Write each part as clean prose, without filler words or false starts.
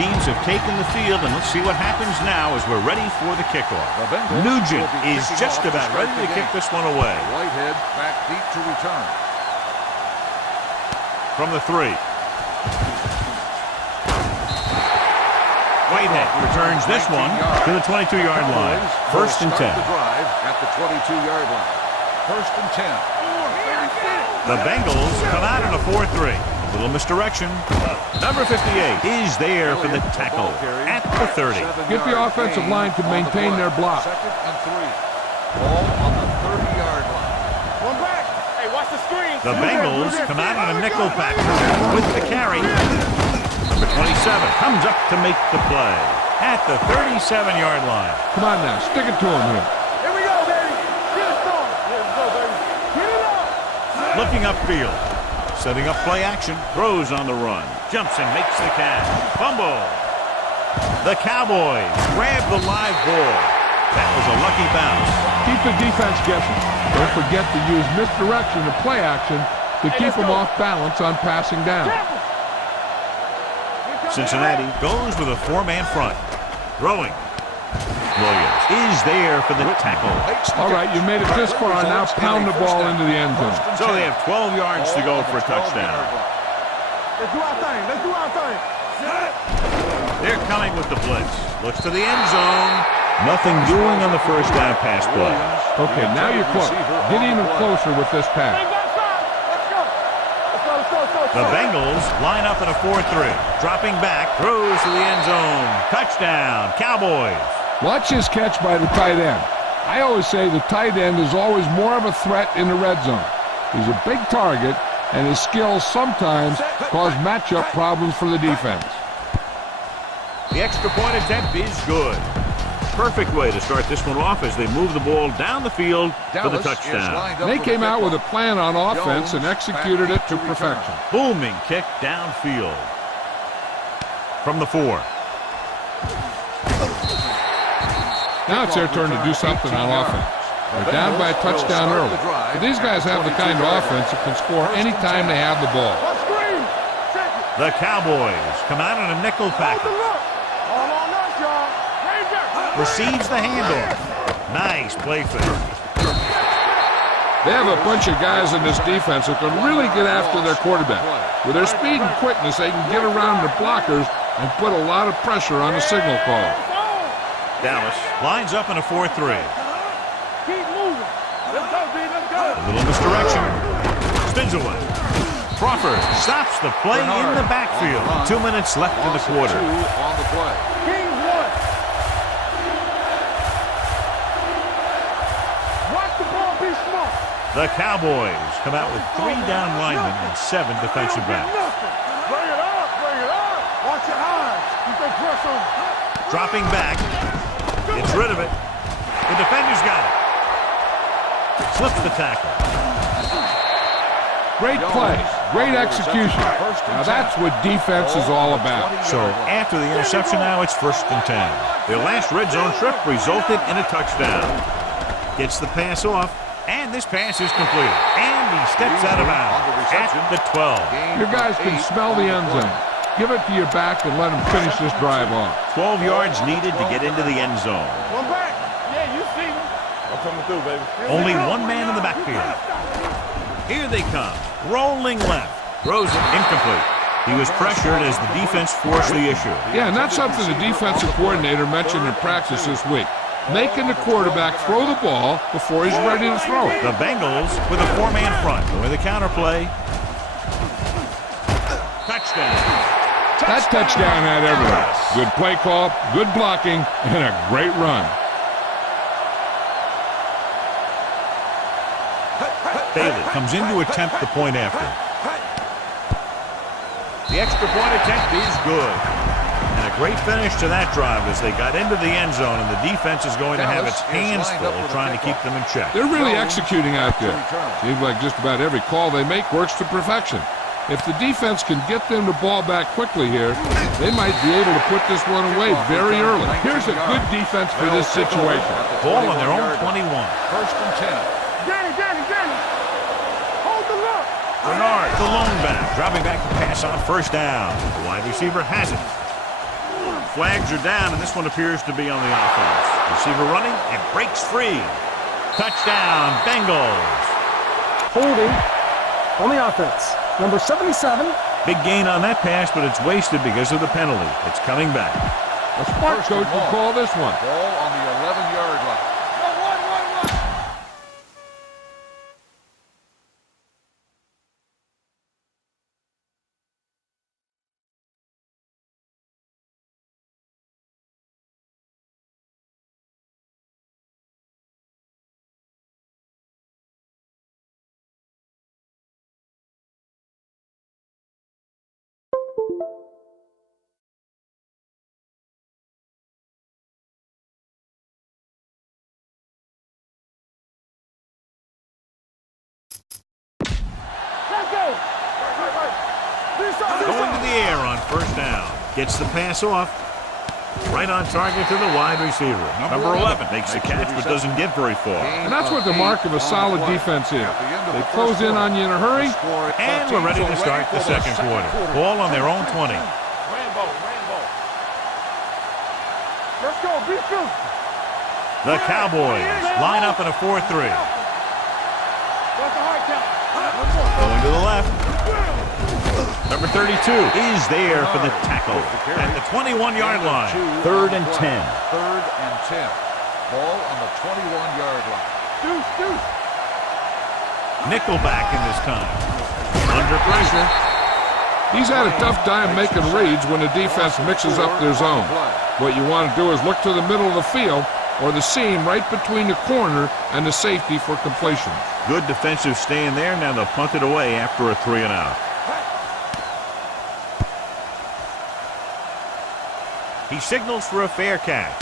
teams have taken the field, and let's see what happens now as we're ready for the kickoff. Nugent is just about ready to kick this one away. Whitehead back deep to return. From the 3. Whitehead returns this one to the 22-yard line. First and 10. The drive at the 22-yard line. First and 10. The Bengals come out in a 4-3. A little misdirection. Number 58 is there for the tackle at the 30. Get the offensive line to maintain their block. Second and 3. Ball on the 30-yard line. One back. Hey, watch the screen. The Bengals come out in a nickel package with the carry. Number 27 comes up to make the play at the 37-yard line. Come on now, stick it to him here. Here we go, baby. Get it going. Let's go, baby. Get it up. Looking upfield. Setting up play action. Throws on the run. Jumps and makes the catch. Fumble. The Cowboys grab the live ball. That was a lucky bounce. Keep the defense guessing. Don't forget to use misdirection and play action to keep them off balance on passing down. Cincinnati goes with a 4-man front. Throwing. Williams is there for the tackle. All right, you made it this far. Now pound the ball into the end zone. So they have 12 yards to go for a touchdown. Let's do our thing. Let's do our thing. They're coming with the blitz. Looks to the end zone. Nothing doing on the first down pass play. Okay, now you're close. Get even closer with this pass. The Bengals line up in a 4-3. Dropping back, throws to the end zone. Touchdown, Cowboys. Watch his catch by the tight end. I always say the tight end is always more of a threat in the red zone. He's a big target, and his skills sometimes cause matchup problems for the defense. The extra point attempt is good. Perfect way to start this one off as they move the ball down the field for the touchdown. They came out with a plan on offense and executed it to perfection. Booming kick downfield. From the 4. Now it's their turn to do something on offense. They're down by a touchdown early. But these guys have the kind of offense that can score any time they have the ball. The Cowboys come out in a nickel package. Receives the handoff. Nice play fake. They have a bunch of guys in this defense that can really get after their quarterback. With their speed and quickness, they can get around the blockers and put a lot of pressure on the signal caller. Dallas lines up in a 4-3. Keep moving. Let's go, B. Let's go. A little misdirection. Spins away. Crawford stops the play in the backfield. 2 minutes left in the quarter. On the play. Kings one. Watch the ball be smart. The Cowboys come out with 3 down linemen and 7 defensive backs. Bring it up. Bring it up. Watch your eyes. Keep that pressure on. Dropping back. Gets rid of it. The defender's got it. Slips the tackle. Great play. Great execution. Now that's what defense is all about. So after the interception now, it's 1st and 10. Their last red zone trip resulted in a touchdown. Gets the pass off, and this pass is completed. And he steps out of bounds at the 12. Your guys can smell the end zone. Give it to your back and let him finish this drive off. 12 yards needed to get into the end zone. One back. Yeah, you see me. I'm coming through, baby. Only one man in the backfield. Here they come. Rolling left. Throws it incomplete. He was pressured as the defense forced the issue. Yeah, and that's something the defensive coordinator mentioned in practice this week. Making the quarterback throw the ball before he's ready to throw it. The Bengals with a 4-man front. With a counterplay. Touchdown. That touchdown had everything. Good play call, good blocking, and a great run. Bailey comes in to attempt the point after. The extra point attempt is good. And a great finish to that drive as they got into the end zone, and the defense is going to have its hands full trying to keep them in check. They're really executing out there. Seems like just about every call they make works to perfection. If the defense can get them the ball back quickly here, they might be able to put this one away very early. Here's a good defense for this situation. Ball on their own 21. 1st and 10. Danny. Hold the look. Bernard, the lone back, dropping back to pass on 1st down. The wide receiver has it. Flags are down, and this one appears to be on the offense. Receiver running and breaks free. Touchdown, Bengals. Holding on the offense. Number 77. Big gain on that pass, but it's wasted because of the penalty. It's coming back. A smart coach would call this one. Ball on the 11-yard line. Going to the air on first down. Gets the pass off. Right on target to the wide receiver. Number 11 makes the catch but doesn't get very far. And that's what the mark of a solid defense is. They close in on you in a hurry. And we're ready to start the second quarter. Ball on their own 20. Rambo. Let's go. Be true. The Cowboys line up in a 4-3. What's the hard count? Going to the left. Number 32 is there for the tackle at the 21-yard line. 3rd and 10. 3rd and 10. Ball on the 21-yard line. Deuce. Nickelback in this time. Under pressure. He's had a tough time making reads when the defense mixes up their zone. What you want to do is look to the middle of the field or the seam right between the corner and the safety for completion. Good defensive stand there. Now they'll punt it away after a 3-and-out. He signals for a fair catch.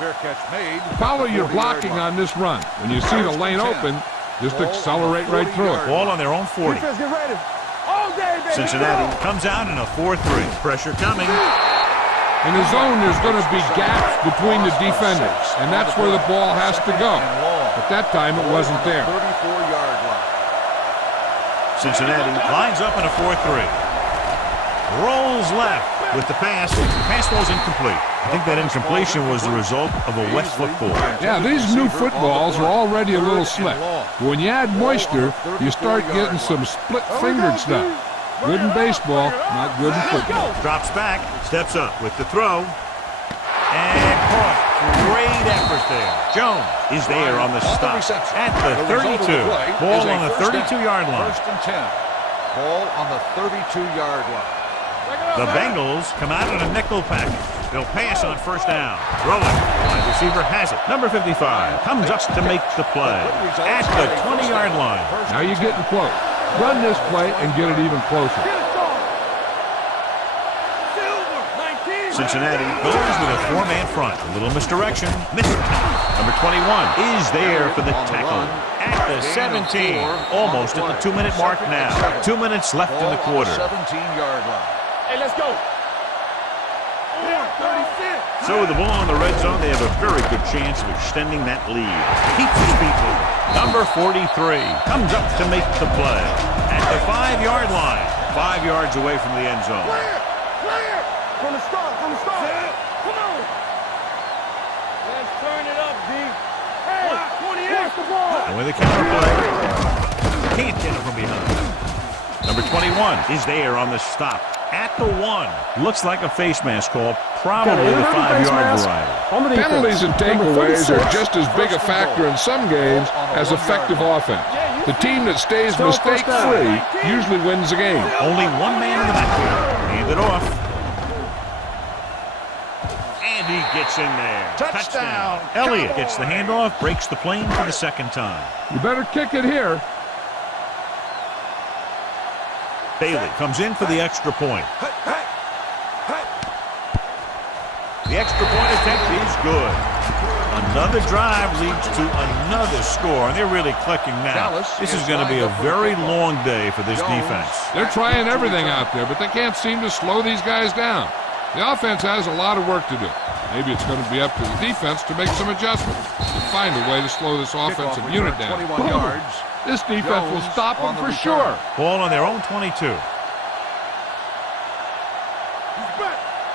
Fair catch made. Follow your blocking on this run. When you see the lane open, just accelerate right through it. Ball on their own 40. Defense, get ready. All day, baby. Cincinnati comes out in a 4-3. Pressure coming. In the zone, there's going to be gaps between the defenders, and that's where the ball has to go. But that time, it wasn't there. 34-yard line. Cincinnati lines up in a 4-3. Rolls left with the pass. The pass ball's incomplete. I think that incompletion was the result of a wet football. Yeah, these new footballs are already a little slick. But when you add moisture, you start getting some split-fingered stuff. Good in baseball, not good in football. Drops back, steps up with the throw. And caught. Great effort there. Jones is there on the stop at the 32. Ball on the 32-yard line. 1st and 10. Ball on the 32-yard line. The Bengals come out in a nickel package. They'll pass on first down. Throw it. Wide receiver has it. Number 55 comes up to make the play at the 20-yard line. Now you're getting close. Run this play and get it even closer. Cincinnati goes with a 4-man front. A little misdirection. Missed it. Number 21 is there for the tackle at the 17. Almost at the 2-minute mark now. 2 minutes left in the quarter. 17-yard line. Hey, let's go. 36. So with the ball in the red zone, they have a very good chance of extending that lead. Keeps his feet moving. Number 43 comes up to make the play at the 5-yard line. 5 yards away from the end zone. Clear. From the start. Come on. Let's turn it up, D. Hey, 28. The ball. And with a counter play, can't get it from behind. Number 21 is there on the stop at the 1. Looks like a face mask call, probably the 5-yard variety. Penalties and takeaways are just as big a factor in some games as effective offense. The team that stays mistake-free usually wins the game. Only one man in the backfield. Hand it off. And he gets in there. Touchdown. Elliott gets the handoff, breaks the plane for the second time. You better kick it here. Bailey comes in for the extra point. The extra point attempt is good. Another drive leads to another score, and they're really clicking now. This is going to be a very long day for this defense. They're trying everything out there, but they can't seem to slow these guys down. The offense has a lot of work to do. Maybe it's going to be up to the defense to make some adjustments and find a way to slow this offensive unit down. 21 yards. This defense will stop them for sure. Ball on their own 22.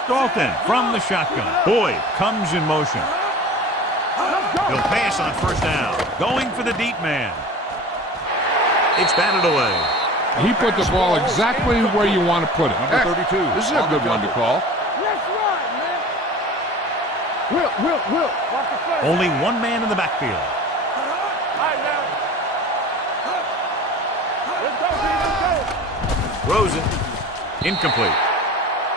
Dalton from the shotgun. Boyd comes in motion. He'll pass on first down. Going for the deep man. It's batted away. He put the ball exactly where you want to put it. Number 32. This is a good one to call. Let's run, man. Will. Watch the play. Only one man in the backfield. All right, now. Let's go, let's go. Throws it. Incomplete.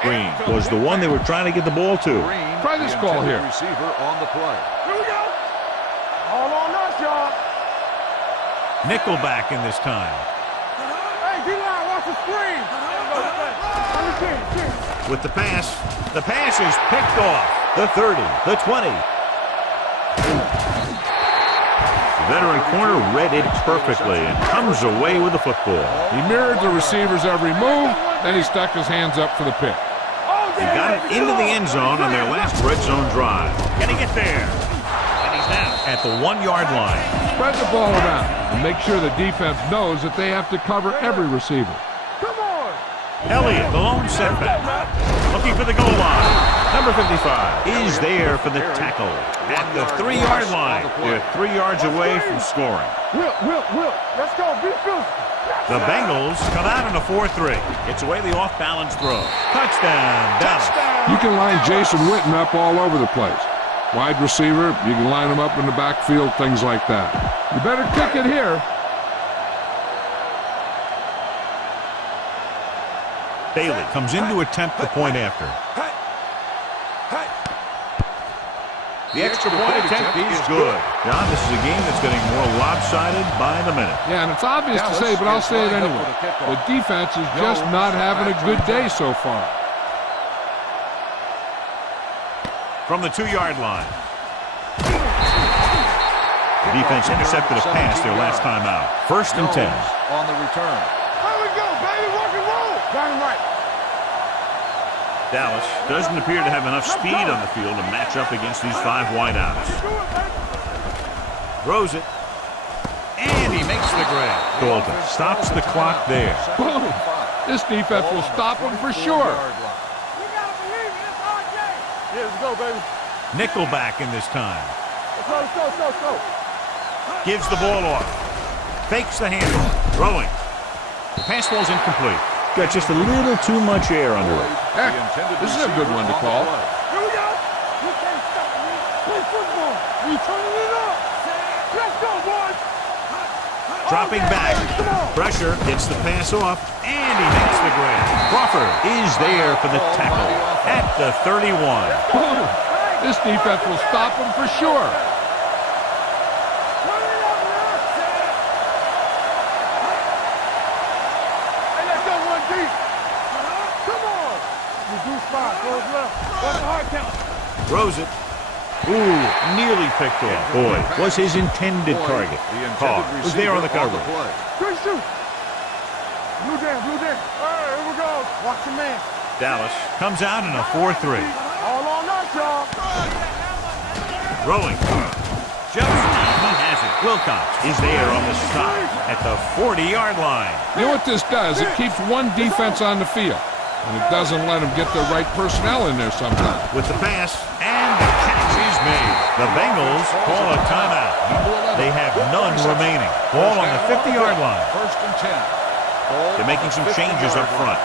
Green was the one they were trying to get the ball to. Green, Try this the call intended here. Receiver on the play. Here we go. All on us, y'all. Nickelback in this time. Hey, D-line, watch the screen. With the pass is picked off. The 30, the 20. The veteran corner read it perfectly and comes away with the football. He mirrored the receiver's every move, then he stuck his hands up for the pick. He got it into the end zone on their last red zone drive. Can he get there? And he's now at the 1-yard line. Spread the ball around and make sure the defense knows that they have to cover every receiver. Come on. Elliott, the lone setback. Looking for the goal line. Number 55 is there for the tackle at the 3-yard line. They're 3 yards away from scoring. Will. Let's go. Be physical. The Bengals come out in a 4-3. Gets away the off-balance throw. Touchdown, Dallas. You can line Jason Witten up all over the place. Wide receiver, you can line him up in the backfield, things like that. You better kick it here. Bailey comes in to attempt the point after. The extra point attempt is good. John, this is a game that's getting more lopsided by the minute. Yeah, and it's obvious to say, but I'll say it anyway. The defense is just not having a good day so far. From the 2-yard line. The defense intercepted a pass their last time out. 1st and 10. On the return. Here we go, baby. Rock and roll. Got him right. Dallas doesn't appear to have enough speed on the field to match up against these 5 wideouts. Throws it. And he makes the grab. Dalton stops the clock there. Boom! This defense will stop him for sure. We gotta believe it. It's our game. Yeah, let's go, baby. Nickelback in this time. Let's go. Gives the ball off. Fakes the handle. Throwing. The pass ball's incomplete. Got just a little too much air under it. Heck, this is a good one to call. Here we go. You can't stop me. Play football. We turning it up. Let's go, boys. Dropping back. Pressure gets the pass off, and he makes the grab. Crawford is there for the tackle at the 31. Boom! This defense will stop him for sure. Hey, let's go one deep. Come on. Reduce spot. Goes left. Watch the hard count. Throws it. Ooh, nearly picked off. Boyd was his intended target. Carr was there on the cover. Good shoot. Blue down. All right, here we go. Watch the man. Dallas comes out in a 4-3. All on us, y'all. Throwing. Jumps. He has it. Wilcox is there on the stop at the 40-yard line. You know what this does? It keeps one defense on the field, and it doesn't let them get the right personnel in there sometimes. With the pass, and the catch is made. The Bengals call a timeout. They have none remaining. Ball on the 50-yard line. 1st and 10. They're making some changes up front.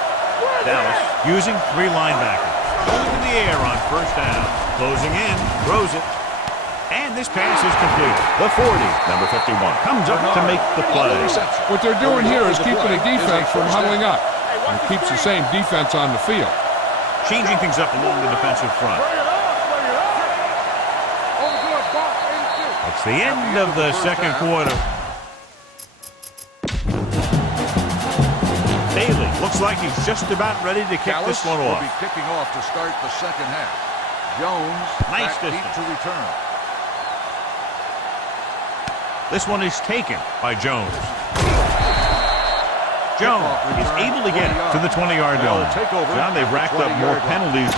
Dallas using 3 linebackers. Going to the air on 1st down. Closing in, throws it. And this pass is complete. The 40, number 51, comes up to make the play. What they're doing here is keeping the defense from huddling up, and it keeps the same defense on the field. Changing things up along the defensive front. It's the end of the second quarter. Bailey looks like he's just about ready to kick this one off. Will be kicking off to start the second half. Jones Nice back deep distance. to return. This one is taken by Jones. Jones is able to get it to the 20-yard line. John, they've racked up more penalties.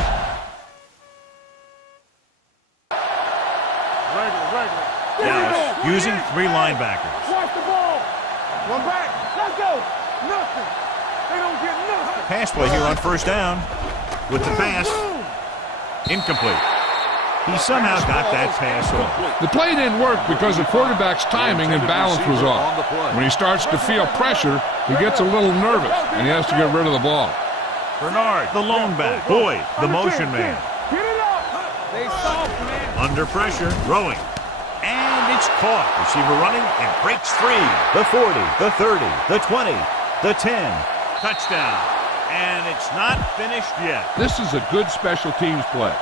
Dallas using 3 linebackers. Watch the ball. One back. Let's go. Nothing. They don't get nothing. Pass play here on 1st down. With the pass, Incomplete. He somehow got that pass off. The play didn't work because the quarterback's timing and balance was off. When he starts to feel pressure, he gets a little nervous, and he has to get rid of the ball. Bernard, the lone back. Boyd, the motion man. Get it up. They soft, man. Under pressure, throwing. And it's caught. Receiver running and breaks free. The 40, the 30, the 20, the 10. Touchdown. And it's not finished yet. This is a good special teams play.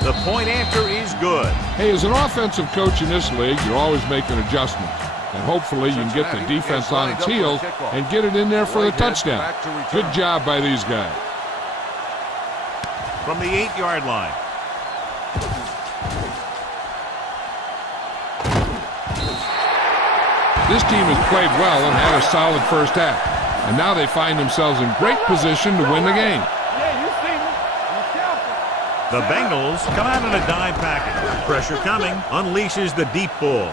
The point after is good. Hey, as an offensive coach in this league, you're always making adjustments. And hopefully you can get the defense on its heels and get it in there for the touchdown. Good job by these guys. From the 8-yard line. This team has played well and had a solid first half. And now they find themselves in great position to win the game. The Bengals come out in a dime package. Pressure coming, unleashes the deep ball.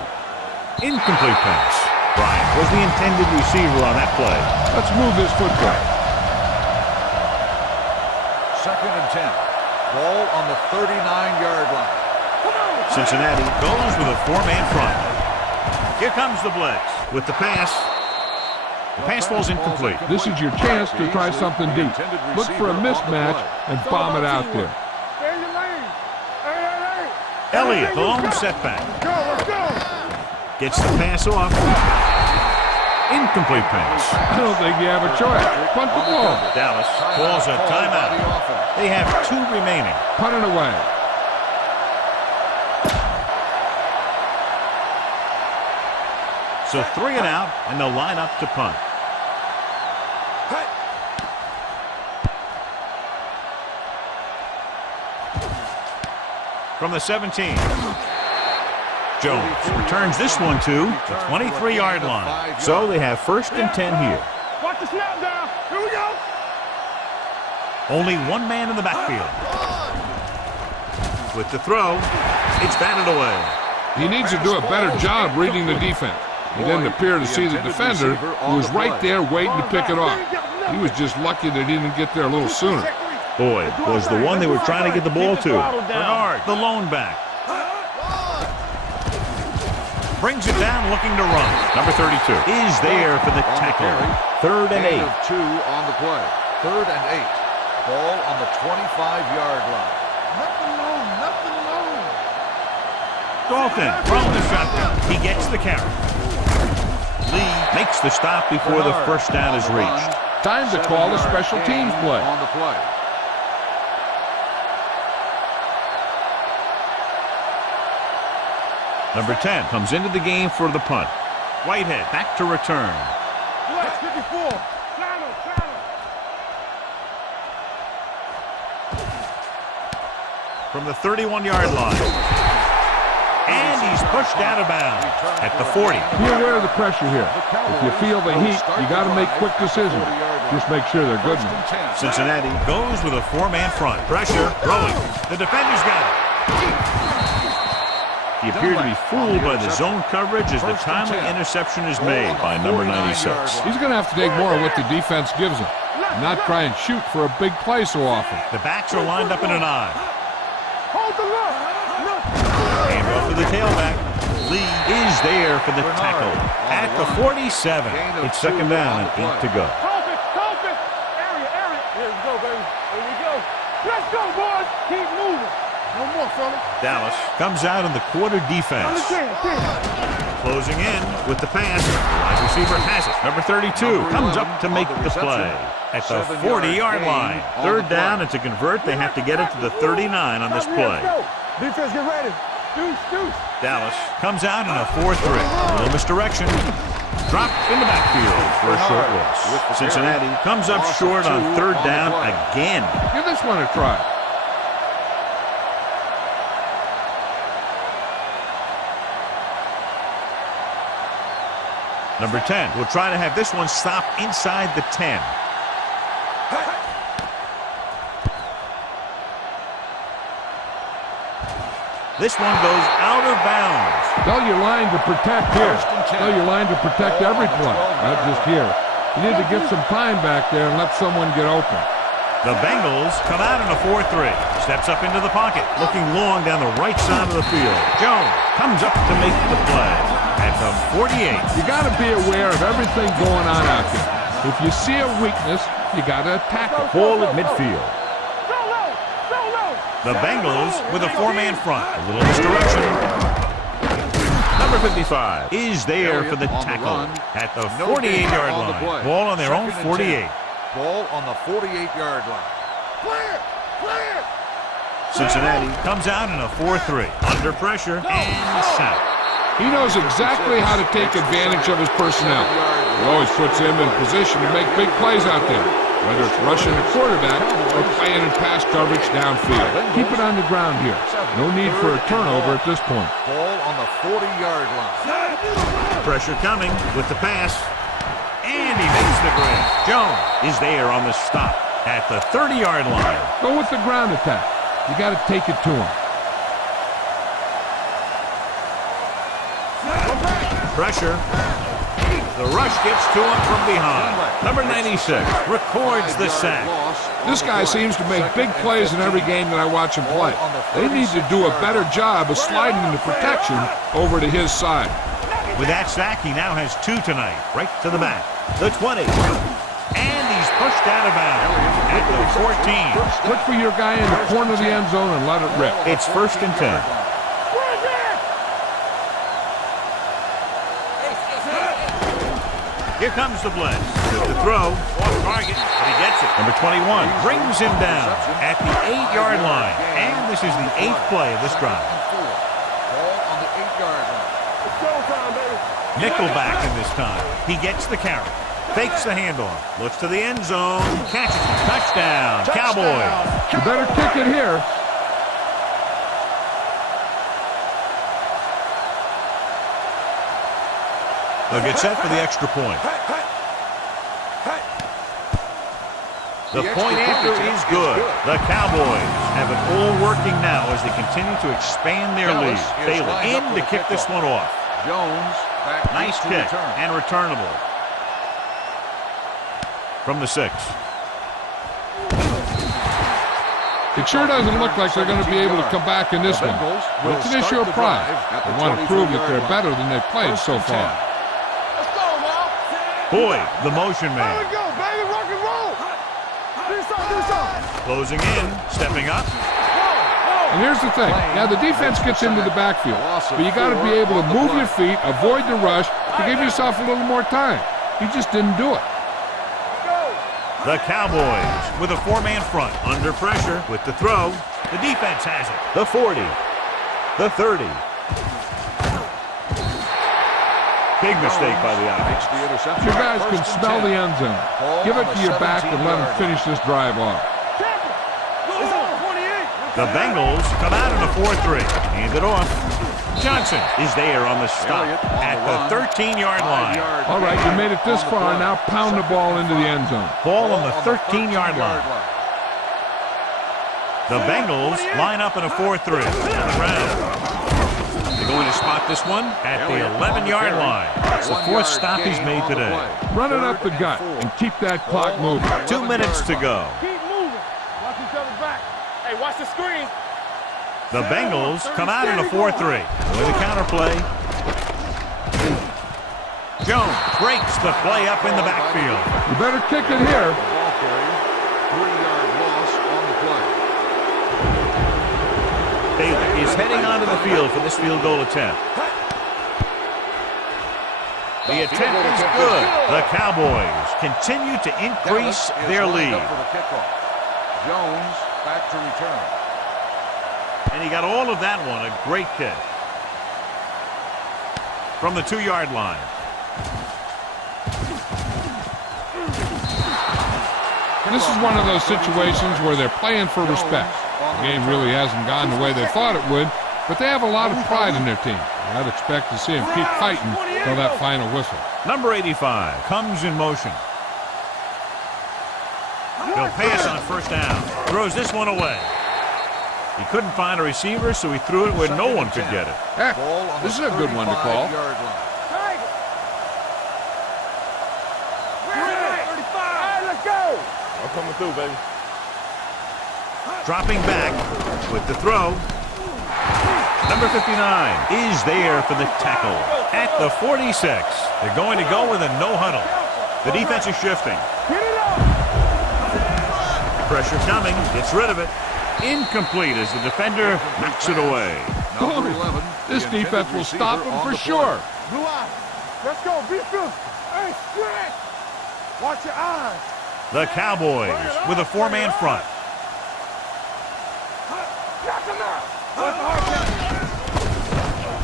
Incomplete pass. Bryant was the intended receiver on that play. Let's move this football. 2nd and 10. Ball on the 39-yard line. Cincinnati goes with a 4-man front. Here comes the blitz with the pass. The pass falls incomplete. This is your chance to try something deep. Look for a mismatch and bomb it out there. Elliott, the lone setback. Gets the pass off. Incomplete pass. I don't think you have a choice. Punt the ball. Dallas calls a timeout. They have 2 remaining. Punt it away. So 3 and out, and they'll line up to punt. From the 17. Jones returns this one to the 23-yard line. So they have 1st and 10 here. Watch the snap down. Here we go. Only 1 man in the backfield. With the throw, it's batted away. He needs to do a better job reading the defense. He didn't appear to see the defender, who was right there waiting to pick it off. He was just lucky that he didn't get there a little sooner. Boyd was the one they were trying to get the ball to. Bernard, the lone back. Brings it down looking to run. Number 32 is there for the tackle. 3rd and 8. 2 on the play. 3rd and 8. Ball on the 25-yard line. Nothing wrong. Dalton from the shotgun. He gets the carry. Lee makes the stop before the first down is reached. Time to call a special teams play. On the play. Number 10 comes into the game for the punt. Whitehead back to return. From the 31-yard line. And he's pushed out of bounds at the 40. Be aware of the pressure here. If you feel the heat, you got to make quick decisions. Just make sure they're good ones. Cincinnati goes with a 4-man front. Pressure, throwing. The defender's got it. He appeared to be fooled by the zone coverage as the timely interception is made by number 96. He's going to have to take more of what the defense gives him, and not try and shoot for a big play so often. The backs are lined up in an eye. Hold the look. Hand off to the tailback. Lee is there for the tackle at the 47. It's 2nd down and 8 to go. Cope it. Area. Here we go, baby. Here we go. Let's go, boys. Keep moving. No more, fella. Dallas comes out in the quarter defense. Closing in with the pass. Wide receiver has it. Number 32 comes up to make the play at the 40-yard line. 3rd down, and to convert, they have to get it to the 39 on this play. Defense, get ready. Deuce. Dallas comes out in a 4-3. A little misdirection. Dropped in the backfield for a short loss. Cincinnati comes up short on 3rd down again. Give this one a try. Number 10 will try to have this one stop inside the 10. This one goes out of bounds. Tell your line to protect here. Tell your line to protect every play, not just here. You need to get some time back there and let someone get open. The Bengals come out in a 4-3. Steps up into the pocket, looking long down the right side of the field. Jones comes up to make the play at the 48. You got to be aware of everything going on out there. If you see a weakness, you got to attack it. Ball at midfield. The Bengals with a four-man front. A little misdirection. Number 55 is there for the tackle at the 48-yard line. Ball on their own 48. Ball on the 48-yard line. Clear! Cincinnati comes out in a 4-3. Under pressure and sack. He knows exactly how to take advantage of his personnel. He always puts him in position to make big plays out there, whether it's rushing the quarterback or playing in pass coverage downfield. Keep it on the ground here. No need for a turnover at this point. Ball on the 40-yard line. Pressure coming with the pass. And he makes the grab. Jones is there on the stop at the 30-yard line. Go with the ground attack. You got to take it to him. Pressure. The rush gets to him from behind. Number 96 records the sack. This guy seems to make big plays in every game that I watch him play. They need to do a better job of sliding into protection over to his side. With that sack, he now has 2 tonight. Right to the back. The 20. And he's pushed out of bounds at the 14. Look for your guy in the corner of the end zone and let it rip. It's 1st and 10. Here comes the blitz. With the throw, off target, but he gets it. Number 21 brings him down at the 8-yard line. And this is the 8th play of this drive. Ball on the 8-yard line. It's showtime, baby. Nickelback in this time. He gets the carry. Fakes the handoff. Looks to the end zone. Catches it. Touchdown. Cowboys. You better kick it here. They'll get set for the extra point. The point after is good. The Cowboys have it all working now as they continue to expand their lead. Bailey in to kick this one off. Jones back. Nice kick and returnable. From the 6. It sure doesn't look like they're going to be able to come back in this one. But it's an issue of pride. They want to prove that they're better than they've played so far. Boyd, the motion man. There we go, baby. Rock and roll. Do something. Closing in, stepping up. And here's the thing. Now, the defense gets into the backfield, but you got to be able to move your feet, avoid the rush, to give yourself a little more time. He just didn't do it. The Cowboys with a 4-man front. Under pressure with the throw. The defense has it. The 40. The 30. Big mistake by the offense. Your guys can smell the end zone. Give it to your back and let them finish this drive off. The Bengals come out in a 4-3. Hand it off. Johnson is there on the stop at the 13-yard line. All right, you made it this far. Now pound the ball into the end zone. Ball on the 13-yard line. The Bengals line up in a 4-3. They're going to spot this one at the 11-yard line. It's the 4th stop he's made today. Run it up the gut and keep that clock moving. 2 minutes to go. Keep moving. Watch each other's back. Hey, watch the screen. The Bengals come out in a 4-3. With a counterplay. Jones breaks the play up in the backfield. You better kick it here. 3-yard loss on the play. Bailey is heading onto the field for this field goal attempt. The attempt is good. The Cowboys continue to increase their lead. Jones back to return. And he got all of that one. A great kick. From the 2-yard line. This is one of those situations where they're playing for respect. The game really hasn't gone the way they thought it would, but they have a lot of pride in their team. I'd expect to see them keep fighting till that final whistle. Number 85 comes in motion. He'll pass on 1st down. Throws this one away. He couldn't find a receiver, so he threw it where no one could get it. Heck, this is a good one to call. I'm coming through, baby. Dropping back with the throw. Number 59 is there for the tackle at the 46. They're going to go with a no huddle. The defense is shifting. Pressure coming. Gets rid of it. Incomplete as the defender knocks it away. Number 11. This defense will stop him for sure. Blue eye. Let's go. Be fierce. Hey, stretch. Watch your eyes. The Cowboys with a four-man front.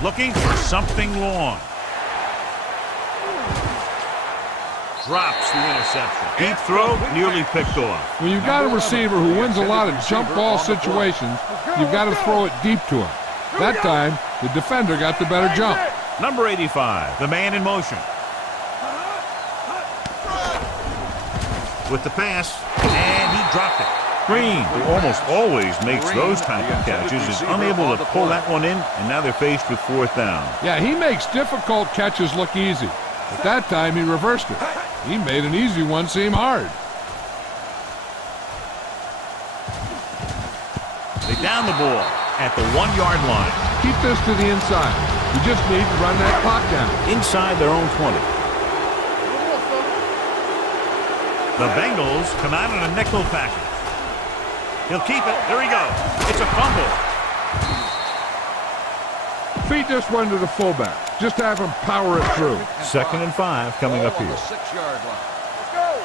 Looking for something long. Drops the interception. Deep throw, nearly picked off. When you've got a receiver who wins a lot of jump ball situations, you've got to throw it deep to him. That time, the defender got the better jump. Number 85, the man in motion. With the pass, and he dropped it. Green, who almost always makes those type of catches, is unable to pull that one in, and now they're faced with fourth down. Yeah, he makes difficult catches look easy. But that time, he reversed it. He made an easy one seem hard. They down the ball at the 1-yard line. Keep this to the inside. You just need to run that clock down. Inside their own 20. The Bengals come out in a nickel package. He'll keep it. There he goes. It's a fumble. Feed this one to the fullback. Just have him power it through. 2nd and 5 coming up here. Let's go.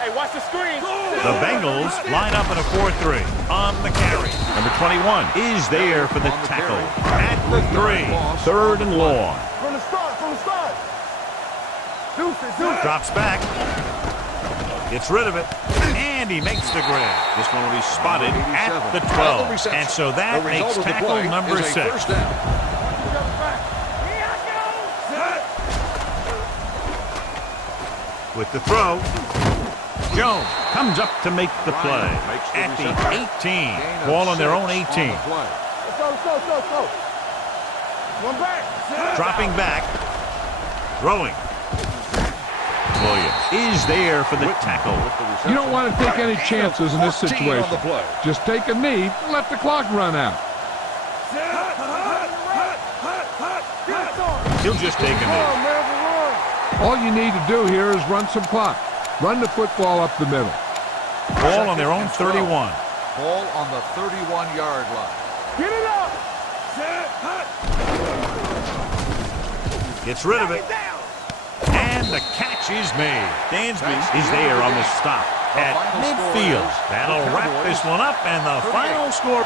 Hey, watch the screen. The Bengals line up in a 4-3 on the carry. Number 21 is there for the tackle at the 3. 3rd and long. From the start. Deuce. Drops back. Gets rid of it. And he makes the grab. This one will be spotted at the 12. And so that makes tackle number 6. With the throw, Jones comes up to make the play at the 18. Ball on their own 18. Let's go. One back. Dropping back. Throwing. Williams is there for the tackle. You don't want to take any chances in this situation. Just take a knee and let the clock run out. He'll just take a knee. All you need to do here is run some clock. Run the football up the middle. Ball on their own 31. Ball on the 31-yard line. Get it up. Gets rid of it. And the catch is made. Dansby is there on the stop at midfield. That'll wrap this one up, and the final score.